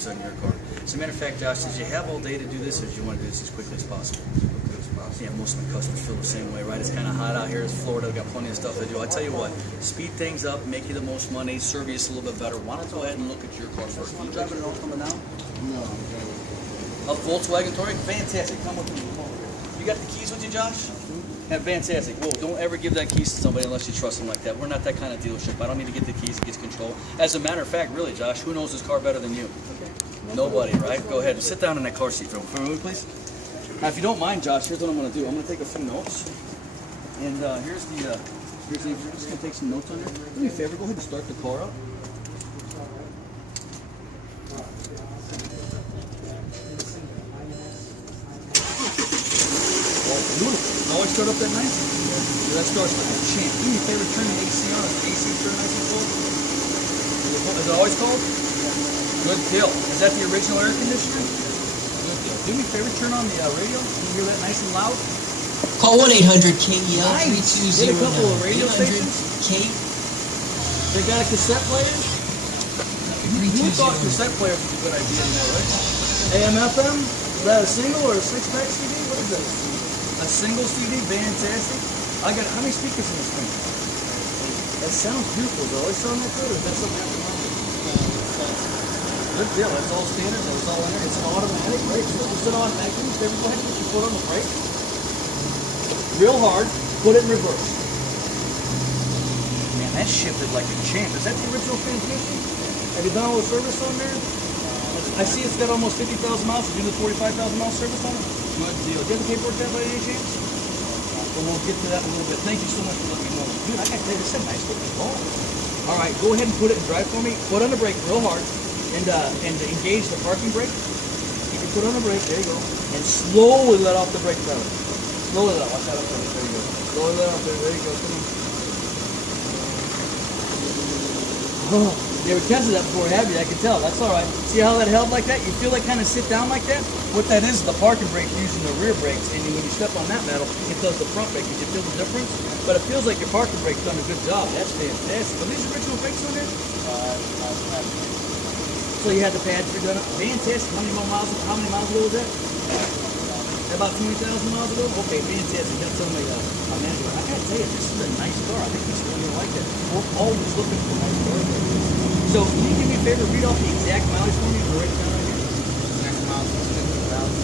repairs on your car. As a matter of fact, Josh, did you have all day to do this, or did you want to do this as quickly as possible? Yeah, most of my customers feel the same way, right? It's kind of hot out here. It's Florida. We've got plenty of stuff to do. I tell you what, speed things up, make you the most money, serve you a little bit better. Why don't you go ahead and look at your car first? Are you driving an Ultima now? No, I'm driving. A Volkswagen Touareg? Fantastic. Come with me. You got the keys with you, Josh? Yeah, fantastic. Whoa, don't ever give that keys to somebody unless you trust them like that. We're not that kind of dealership. I don't need to get the keys. It gets control. As a matter of fact, really, Josh, who knows this car better than you? Okay. Nobody, right? Go ahead and sit down in that car seat for me, please. Now, if you don't mind, Josh, here's what I'm going to do. I'm going to take a few notes. And here's the, I'm just going to take some notes on there. Do me a favor, go ahead and start the car up. Beautiful. Always start up that nice? Yeah. That starts like a champ. Do me a favor, turn the AC on. Is the AC turn nice and cold? Is it always cold? Good deal. Is that the original air conditioner? Good deal. Do me a favor, turn on the radio. Can you hear that nice and loud? Call 1-800-KEL. Nice. Get a couple of radio stations. K. They got a cassette player? You thought cassette player was a good idea in there, right? AM, FM? Is that a single or a 6-pack CD? What is that? A single CD? Fantastic. I got, how many speakers in this thing? That sounds beautiful. Does it always sound that good, or is that something else? Good deal. That's all standard. That's all in there. It's an automatic, right? So it's an automatic. Go ahead and put your foot on the brake. Real hard. Put it in reverse. Man, that shifted like a champ. Is that the original transmission? Have you done all the service on there? I see it's got almost 50,000 miles. Did you do the 45,000 mile service on it? Good deal. Do you have the paperwork that by any chance? Well, we'll get to that in a little bit. Thank you so much for letting me know. Dude, I got to tell you, this is a nice looking car. All right, go ahead and put it in drive for me. Put on the brake real hard and engage the parking brake. Keep your foot on the brake. There you go. And slowly let off the brake pedal. Slowly let off. Watch that up there. There you go. Slowly let off there. There you go. Come on. Oh, you ever tested that before, have you? I can tell. That's all right. See how that held like that? You feel like kind of sit down like that? What that is the parking brake using the rear brakes, and when you step on that metal, it does the front brake. Did you feel the difference? But it feels like your parking brake's done a good job. That's fantastic. Are these original brakes on there? So you had the pads redone up. Fantastic. How many miles ago was that? About 20,000 miles ago? Okay, fantastic. That's something my manager. I gotta tell you, this is a nice car. I think he's going to like that. We're always looking for nice cars like this. So can you do me a favor, read off the exact mileage for me and write it down right here? Next mileage is 50,000.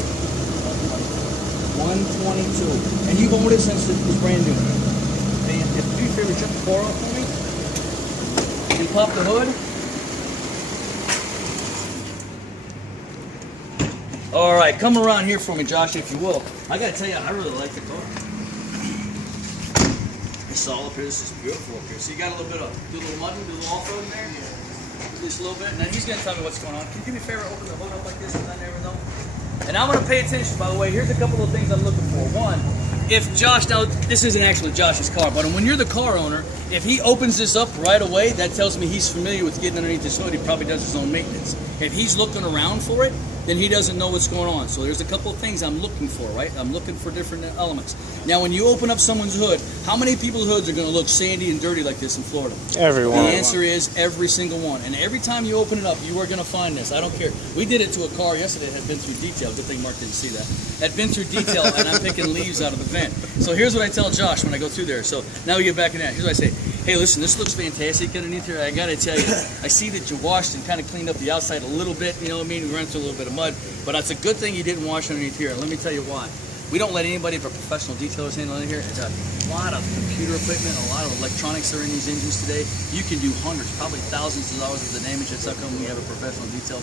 122. And you've owned it since it was brand new. And if you do me a favor, shut the car off for me. And pop the hood. All right, come around here for me, Josh, if you will. I gotta tell you, I really like the car. It's all up here. This is beautiful up here. So you got a little bit of, do a little mud, do a little off-road in there? Just a little bit. And then he's gonna tell me what's going on. Can you do me a favor, open the hood up like this, and I never know? And I'm gonna pay attention, by the way. Here's a couple of things I'm looking for. One, if Josh, now this isn't actually Josh's car, but when you're the car owner, if he opens this up right away, that tells me he's familiar with getting underneath this hood. He probably does his own maintenance. If he's looking around for it, then he doesn't know what's going on. So there's a couple of things I'm looking for, right? I'm looking for different elements. Now, when you open up someone's hood, how many people's hoods are going to look sandy and dirty like this in Florida? Everyone. The answer is every single one. And every time you open it up, you are going to find this. I don't care. We did it to a car yesterday that had been through detail. Good thing Mark didn't see that. Had been through detail, and I'm picking leaves out of the vent. So here's what I tell Josh when I go through there. So now we get back in that. Here's what I say. Hey, listen, this looks fantastic underneath here. I got to tell you, I see that you washed and kind of cleaned up the outside a little bit. You know what I mean? We ran through a little bit of mud. But it's a good thing you didn't wash underneath here. And let me tell you why. We don't let anybody but professional detailers handle it here. It's a lot of computer equipment, a lot of electronics that are in these engines today. You can do hundreds, probably thousands of dollars worth of damage. That's how come we have a professional detail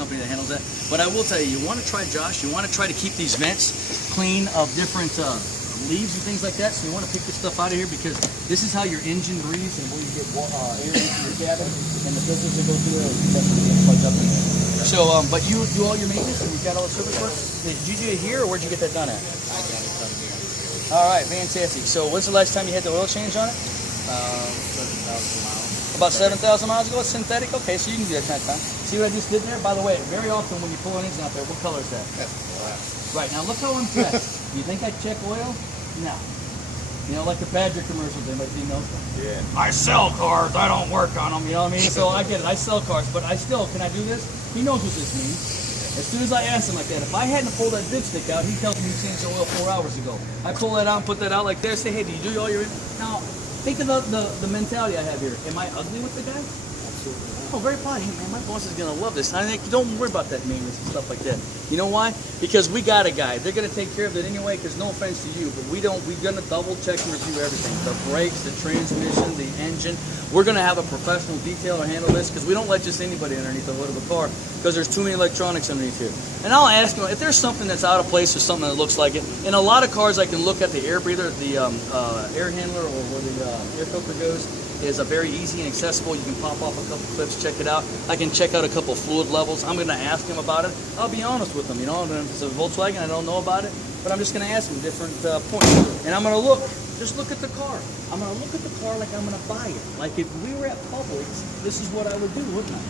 company that handles that. But I will tell you, you want to try, Josh, you want to try to keep these vents clean of different leaves and things like that. So you want to pick this stuff out of here because this is how your engine breathes and where you get air into your cabin and the filters that go through there. That's what gets plugged up in there. So, but you do all your maintenance and you've got all the service work? Did you do it here or where'd you get that done at? I got it done here. All right, fantastic. So when's the last time you had the oil change on it? 7,000 miles. About 7,000 miles ago. It's synthetic. Okay, so you can do that kind of time. See what I just did there? By the way, very often when you pull an engine out there, what color is that? That's black. Right, now look how I'm dressed. You think I check oil? No. You know, like the Badger commercials, anybody seen those? Yeah. I sell cars, I don't work on them, you know what I mean? So I get it, I sell cars, but I still, can I do this? He knows what this means. As soon as I ask him like that, if I hadn't pulled that dipstick out, he tells me he changed the oil 4 hours ago. I pull that out and put that out like this. Say, hey, do you do all your... Now, think of the mentality I have here. Am I ugly with the guy? Absolutely. Oh, very proud. Hey, man, my boss is going to love this. I think, don't worry about that maintenance and stuff like that. You know why? Because we got a guy. They're going to take care of it anyway, because no offense to you, but we're going to double check and review everything. The brakes, the transmission, the engine. We're going to have a professional detailer handle this, because we don't let just anybody underneath the hood of a car, because there's too many electronics underneath here. And I'll ask them if there's something that's out of place or something that looks like it. In a lot of cars, I can look at the air breather, the air handler, or where the air filter goes. Is a very easy and accessible. You can pop off a couple clips, check it out. I can check out a couple fluid levels. I'm going to ask him about it. I'll be honest with him. You know, if it's a Volkswagen, I don't know about it, but I'm just going to ask him different points. And I'm going to look. Just look at the car. I'm going to look at the car like I'm going to buy it. Like if we were at Publix, this is what I would do, wouldn't I?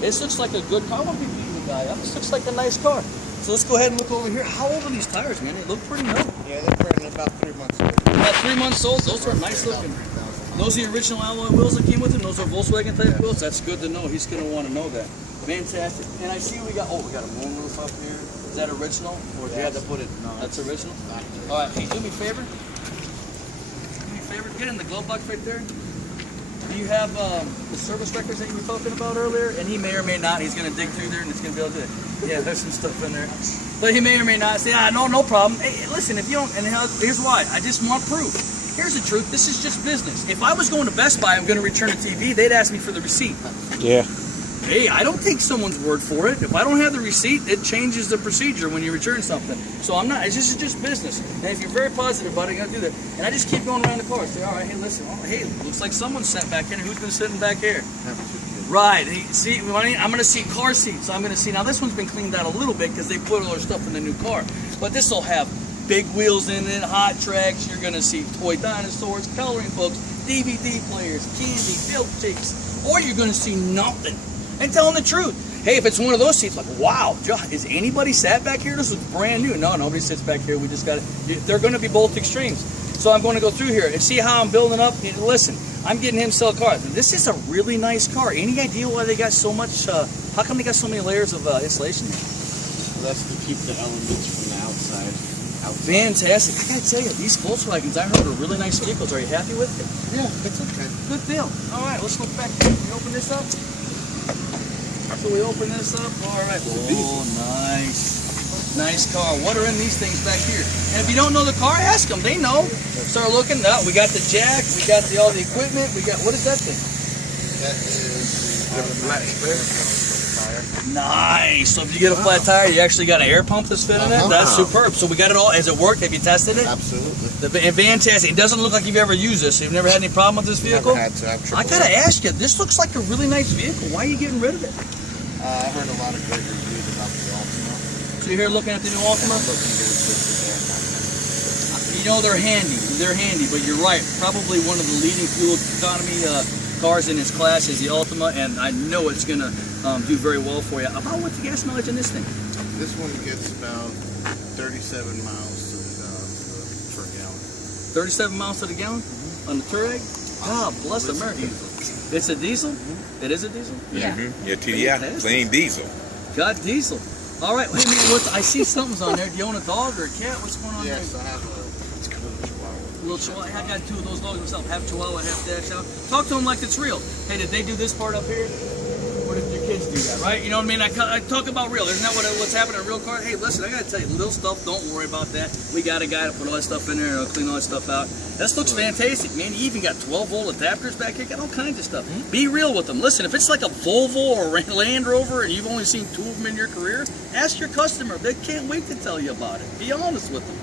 This looks like a good car. I won't be beating the guy up. This looks like a nice car. So let's go ahead and look over here. How old are these tires, man? They look pretty new. Yeah, they're burning about 3 months old. About 3 months old. Those are nice looking. Those are the original alloy wheels that came with them. Those are Volkswagen type wheels. That's good to know. He's going to want to know that. Fantastic. And I see we got a moonroof up here. Is that original, or do you have to put it? No, that's original. All right. Hey, do me a favor. Do me a favor. Get in the glove box right there. Do you have the service records that you were talking about earlier? And he may or may not. He's going to dig through there, and it's going to be able to do it. Yeah, there's some stuff in there. But he may or may not say, no problem. Hey, listen, if you don't, and here's why. I just want proof. Here's the truth. This is just business. If I was going to Best Buy, I'm going to return a TV, they'd ask me for the receipt. Yeah. Hey, I don't take someone's word for it. If I don't have the receipt, it changes the procedure when you return something. So I'm not, this is just business. And if you're very positive about it, I'm going to do that. And I just keep going around the car. Say, all right, hey, listen. Oh, hey, looks like someone's sat back in. Who's been sitting back here? Right. Hey, see, I'm going to see car seats. So I'm going to see, now this one's been cleaned out a little bit because they put all their stuff in the new car. But this will have big wheels in it, hot tracks. You're going to see toy dinosaurs, coloring books, DVD players, candy, milkshakes, or you're going to see nothing. And telling the truth. Hey, if it's one of those seats, like, wow, is anybody sat back here? This is brand new. No, nobody sits back here. We just got it. They're going to be both extremes. So I'm going to go through here and see how I'm building up. Listen, I'm getting him to sell cars. This is a really nice car. Any idea why they got so much? How come they got so many layers of insulation here? So that's to keep the elements from the outside. Fantastic. I gotta tell you, these Volkswagens I heard are really nice vehicles. Are you happy with it? Yeah, it's okay. Good deal. All right, let's look back here. Can we open this up? So we open this up. All right. Oh, nice. Nice car. What are in these things back here? And if you don't know the car, ask them. They know. Start looking. We got the jack. We got all the equipment. We got, what is that thing? That is the flat tire. Nice. So if you get a flat tire, you actually got an air pump that's fitting in it. That's superb. So we got it all. Has it worked? Have you tested it? Absolutely. Fantastic. It doesn't look like you've ever used this. You've never had any problem with this vehicle? Never had to. I gotta ask you. This looks like a really nice vehicle. Why are you getting rid of it? I heard a lot of great reviews about the Altima. So you're here looking at the new Altima? I'm looking to get it fixed. You know they're handy. They're handy, but you're right. Probably one of the leading fuel economy cars in its class is the Altima, and I know it's gonna do very well for you. About what's the gas mileage in this thing? This one gets about 37 miles per gallon. 37 miles to the gallon on the Touareg? God bless America. It's a diesel? It is a diesel? Yeah. Your TDI, clean diesel. Got diesel. All right. Wait a minute. I see something's on there. Do you own a dog or a cat? What's going on there? Yes, I have it's called a Chihuahua. Little Chihuahua. I got two of those dogs myself. Half Chihuahua, half Dash Out. Talk to them like it's real. Hey, did they do this part up here? Or did your kids do that, right? You know what I mean? I talk about real. Isn't that what's happening in a real car? Hey, listen, I got to tell you, little stuff, don't worry about that. We got a guy to put all that stuff in there and clean all that stuff out. This looks fantastic, man. You even got 12-volt adapters back here. Got all kinds of stuff. Be real with them. Listen, if it's like a Volvo or a Land Rover and you've only seen 2 of them in your career, ask your customer. They can't wait to tell you about it. Be honest with them.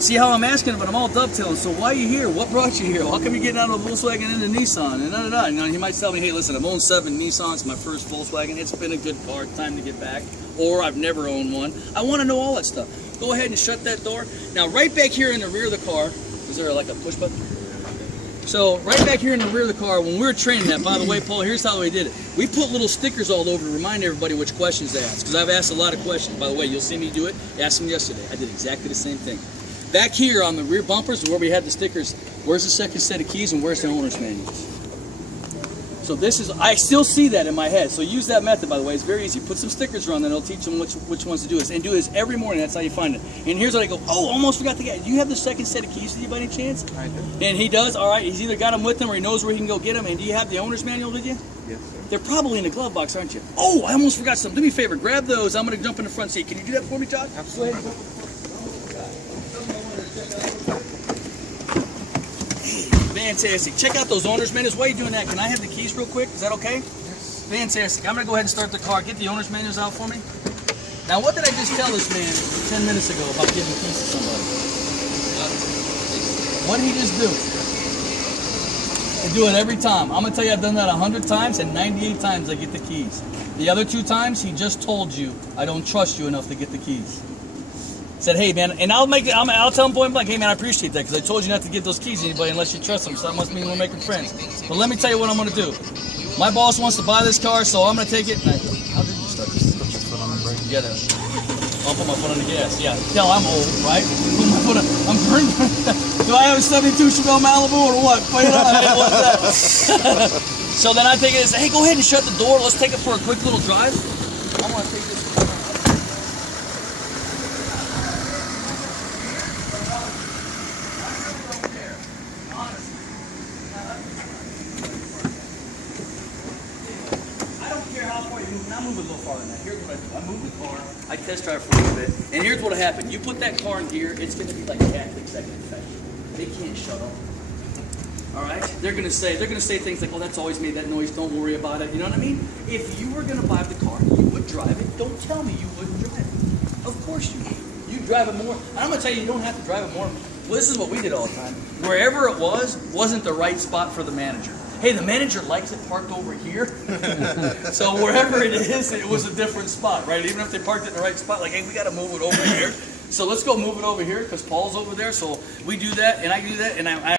See how I'm asking, but I'm all dovetailing. So why are you here? What brought you here? How come you're getting out of a Volkswagen into Nissan? And da-da-da. You know, he might tell me, hey, listen, I've owned 7 Nissans, my first Volkswagen. It's been a good car. Time to get back. Or I've never owned one. I want to know all that stuff. Go ahead and shut that door. Now, right back here in the rear of the car, is there like a push button? So right back here in the rear of the car, when we were training that, by the way, Paul, here's how we did it. We put little stickers all over to remind everybody which questions to ask. Because I've asked a lot of questions. By the way, you'll see me do it. Asked them yesterday. I did exactly the same thing. Back here on the rear bumpers where we had the stickers, where's the second set of keys and where's the owner's manuals? So this is, I still see that in my head. So use that method, by the way. It's very easy. Put some stickers around that. It'll teach them which ones to do this. And do this every morning. That's how you find it. And here's what I go, oh, almost forgot the guy. Do you have the second set of keys with you by any chance? I do. And he does? All right. He's either got them with him or he knows where he can go get them. And do you have the owner's manual with you? Yes, sir. They're probably in the glove box, aren't you? Oh, I almost forgot something. Do me a favor. Grab those. I'm going to jump in the front seat. Can you do that for me, Josh? Absolutely. Go ahead. Fantastic. Check out those owner's manuals. While you're doing that, can I have the keys real quick? Is that okay? Yes. Fantastic. I'm going to go ahead and start the car. Get the owner's manuals out for me. Now, what did I just tell this man 10 minutes ago about giving keys to somebody? What did he just do? I do it every time. I'm going to tell you I've done that 100 times, and 98 times I get the keys. The other 2 times, he just told you, I don't trust you enough to get the keys. Said, hey man, and I'll tell him point blank, hey man, I appreciate that because I told you not to give those keys to anybody unless you trust them. So that must mean we're making friends. But let me tell you what I'm going to do. My boss wants to buy this car, so I'm going to take it. And how did you start this? Put your foot on the brake. Yeah, I'll put my foot on the gas. Yeah, tell I'm old, right? Put my foot on. I'm burning. Do I have a 72 Chevelle Malibu or what? Wait on, what's that? So then I take it and say, hey, go ahead and shut the door. Let's take it for a quick little drive. I'm going to take this. I move it a little farther than that. Here's what I do. I move the car, I test drive for a little bit, and here's what'll happen. You put that car in gear, it's gonna be like Catholic second infection. They can't shut up. Alright? They're gonna say things like, oh, that's always made that noise, don't worry about it. You know what I mean? If you were gonna buy the car, you would drive it. Don't tell me you wouldn't drive it. Of course you would. You drive it more. And I'm gonna tell you, you don't have to drive it more. Well, this is what we did all the time. Wherever it wasn't the right spot for the manager. Hey, the manager likes it parked over here. So wherever it is, it was a different spot, right? Even if they parked it in the right spot, like, hey, we got to move it over here. So let's go move it over here because Paul's over there. So we do that, and I do that, and I